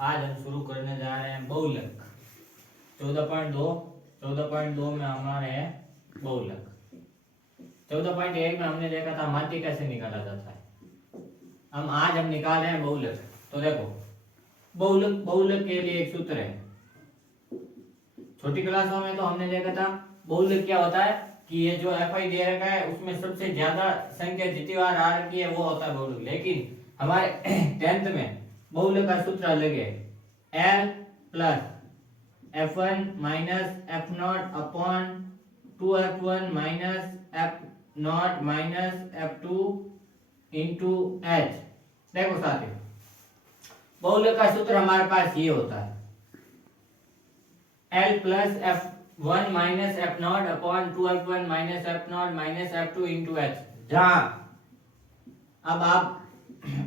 आज हम शुरू करने जा रहे हैं बहुलक 14.2 में हमारे है बहुलक। 14.1 में हमने देखा था माध्य कैसे निकाला जाता है। आज हम निकाल रहे हैं बहुलक। तो देखो बहुलक के लिए एक सूत्र है। छोटी क्लासों में तो हमने देखा था बहुलक क्या होता है कि ये जो एफ आई दे रखा है उसमें सबसे ज्यादा संख्या जितनी बार आ रखी है वो होता है बहुलक। लेकिन हमारे 10th में बहुलक का सूत्र अलग है। L plus F1 minus F0 upon 2F1 minus F0 minus F2 into H। देखो साथियों, बहुलक का सूत्र हमारे पास ये होता है L plus F1 minus F0 upon 2F1 minus F0 minus F2 into H। जहां अब आप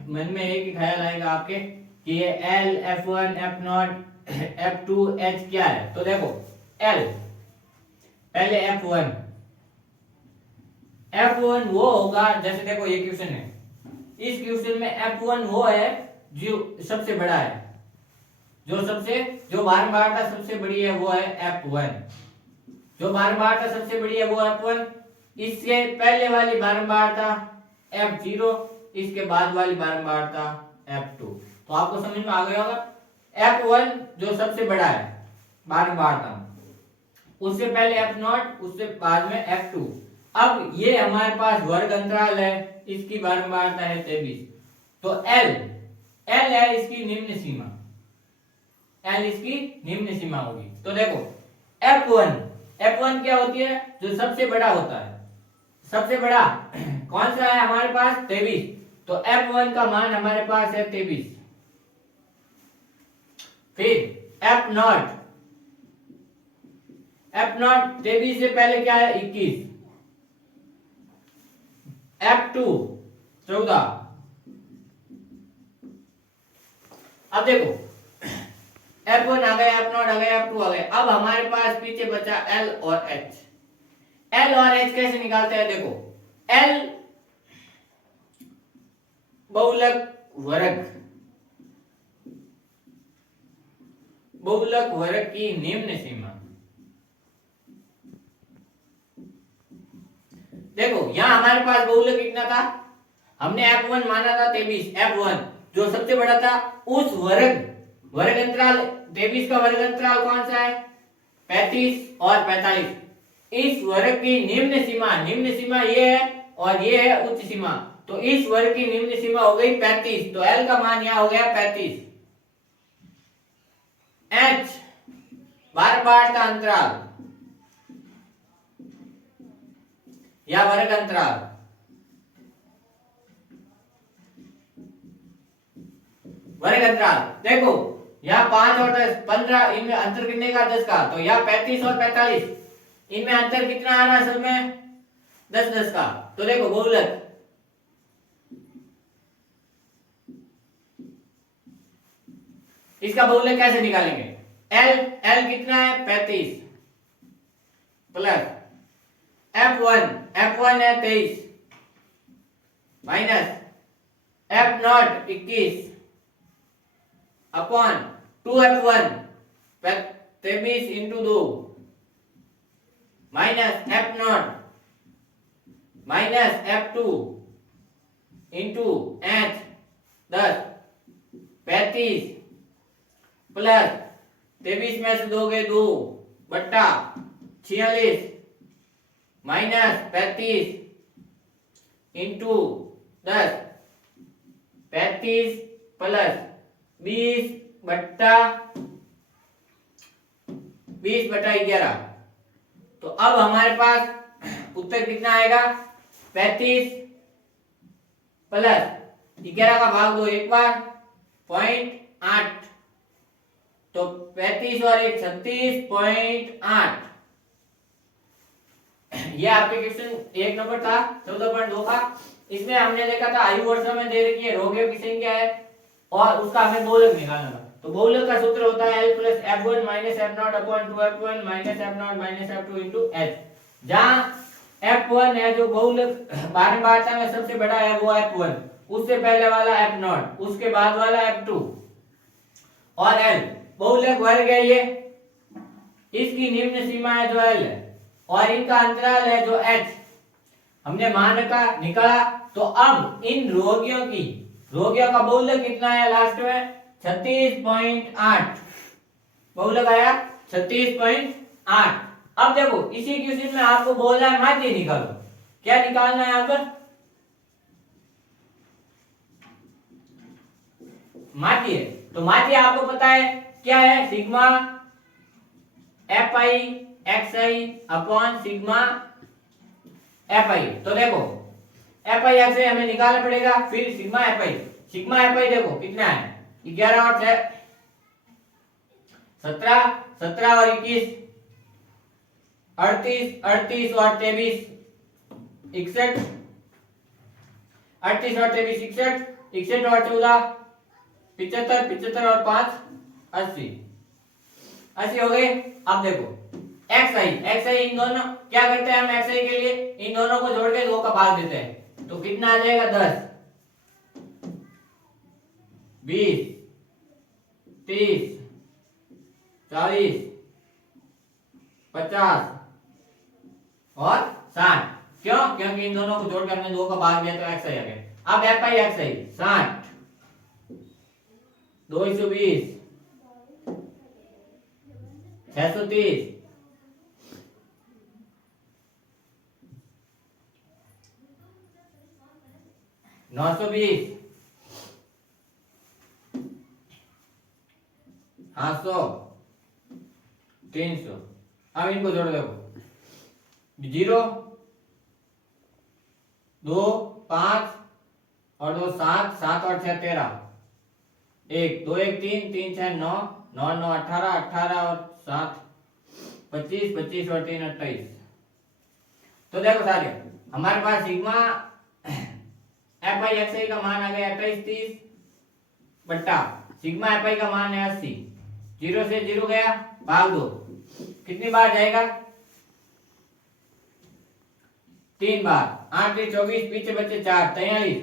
मन में एक ही ख्याल आएगा आपके कि ये L F1 F0 F2 H क्या है। तो देखो L पहले F1 वो होगा, जैसे देखो ये क्वेश्चन है, इस क्वेश्चन में F1 वो है जो सबसे बड़ा है, जो बारंबारता सबसे बड़ी है वो है F1। जो बारंबारता सबसे बड़ी है वो F1। इससे पहले वाली बारंबारता F0, इसके बाद वाली बारंबारता F2। तो आपको समझ में आ गया होगा। F1 जो सबसे बड़ा है बारंबारता, उससे पहले F0, उससे बाद में F2। अब ये हमारे पास वर्ग अंतराल है, इसकी बारंबारता है 23। तो L है इसकी निम्न सीमा, L इसकी निम्न सीमा होगी। तो देखो F1 क्या होती है, जो सबसे बड़ा होता है। सबसे बड़ा कौन सा है हमारे पास, 23। तो F1 का मान हमारे पास है 23। फिर F0 23 से पहले क्या है, 21। F2 14। अब देखो F1 आ गया, F0 आ गया, F2 आ गया। अब हमारे पास पीछे बचा L और H। L और H कैसे निकालते हैं, देखो L बहुलक वर्ग की निम्न सीमा। देखो यहां हमारे पास बहुलक कितना था, हमने F1 माना था 23। F1 जो सबसे बड़ा था, उस वर्ग अंतराल 23 का वर्ग अंतराल कौन सा है, 35 और 45। इस वर्ग की निम्न सीमा ये है और ये है उच्च सीमा। तो इस वर्ग की निम्न सीमा हो गई 35। तो L का मान यहां हो गया 35। H बारंबारता अंतराल या वर्ग अंतराल, देखो यहाँ 5 और 10 15, इनमें अंतर कितने का, 10 का। तो यहाँ 35 और 45, इनमें अंतर कितना आ रहा है, असल में 10 का। तो देखो बहुलक इसका बहुलक कैसे निकालेंगे, L कितना है 35 प्लस F1 है 23 minus F0 21 upon 2F1 23 into 2 minus F0 minus F2 into H 10 35 plus 23 में से 2 गए 2 बट्टा 46 माइनस 35 इंटू 10 35 प्लस 20 बट्टा 11। तो अब हमारे पास उत्तर कितना आएगा, 35 प्लस 11 का भाग दो एक बार, 0.8। तो 35 और 1 36.8। यह आपके क्वेश्चन 1 नंबर था 14.2 का। इसमें हमने देखा था आयु वर्षों में दे रखी है, रोगियों की संख्या है और उसका हमें बहुलक निकालना था। तो बहुलक का सूत्र होता है L plus F1 minus F0 upon 2F1 minus F0 minus F2 into H। जहां F1 है जो बहुलक बारंबारता में सबसे बड़ा है वो F1, उससे पहले वाला F0, उसके बाद वाला F2 और एल बहुलक वर्ग है ये, इसकी निम्न सीमा है जो एल है और इनका अंतराल है जो एच हमने मान रखा निकाला। तो अब इन रोगियों का बहुलक कितना है लास्ट में 36.8 बहुलक आया 36.8। अब देखो इसी क्वेश्चन में आपको बोल रहा है माध्य निकालो, क्या निकालना है यहाँ पर माध्य। तो माध्य आपको पता है क्या है sigma F I x I upon sigma F I. तो देखो एफ आई एक्स आई हमें निकालना पड़ेगा, फिर सिग्मा एफ आई देखो कितना है 11 और 17 17 और 21 38 38 और 23 61 38 और 23 61 61 और 14 75 75 और 5 80 80 हो गए। अब देखो एक्स आई इन दोनों क्या करते हैं हम एक्स आई के लिए इन दोनों को जोड़ के 2 का भाग देते हैं तो कितना आ जाएगा 10 20 30 40 50 और 60। क्यों? क्योंकि इन दोनों को जोड़कर हमने 2 का भाग दिया तो एक्स आई आ गया। अब एफ आई एक्स आई 60 220 630 920 800 300। अब इनको जोड़ देखो 0 2 5 और 2 7 7 और 6 13 1 2 1 3 3 6 9 9 9 18 18 और 7 25 25 और 3 28। तो देखो सारे हमारे पास सिग्मा एफ आई एक्स आई का मान आ गया 28 30 बट्टा सिग्मा एफ आई का मान है 80। 0 से 0 गया भाग 2 कितनी बार जाएगा 3 बार 8 3 24 पीछे बचे 4 43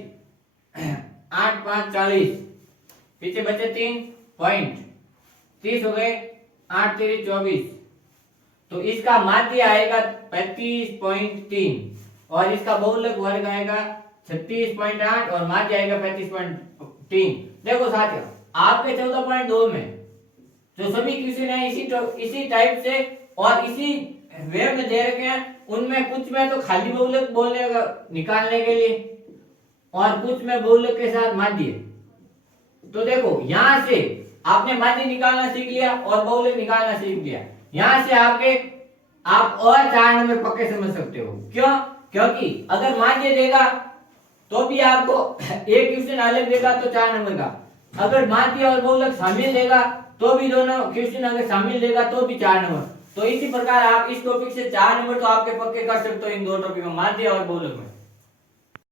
8 5 40 पीछे बचे 3 पॉइंट 30 हो गए 8 3 24। तो इसका माध्य आएगा 35.3 और इसका बहुलक वर्ग आएगा 36.8 और माध्य आएगा 35.3। देखो साथियों आपके 14.2 में जो सभी क्वेश्चन है इसी टाइप से और इसी वे में दे रखे हैं, उनमें कुछ में तो खाली बहुलक बोलने का निकालने के लिए और कुछ में बहुलक के साथ माध्य। तो देखो यहां से आपने माध्य निकालना सीख लिया और बहुलक निकालना सीख लिया। यहां से आप और 4 नंबर पक्के समझ सकते हो। क्यों? क्योंकि अगर माध्य देगा तो भी आपको एक क्वेश्चन अलग देगा तो 4 नंबर का, अगर माध्य और बहुलक शामिल देगा तो भी दोनों क्वेश्चन अगर शामिल देगा तो भी 4 नंबर। तो इसी प्रकार आप इस टॉपिक से 4 नंबर तो आपके पक्के कर सकते हो इन 2 टॉपिक में माध्य और बहुलक में।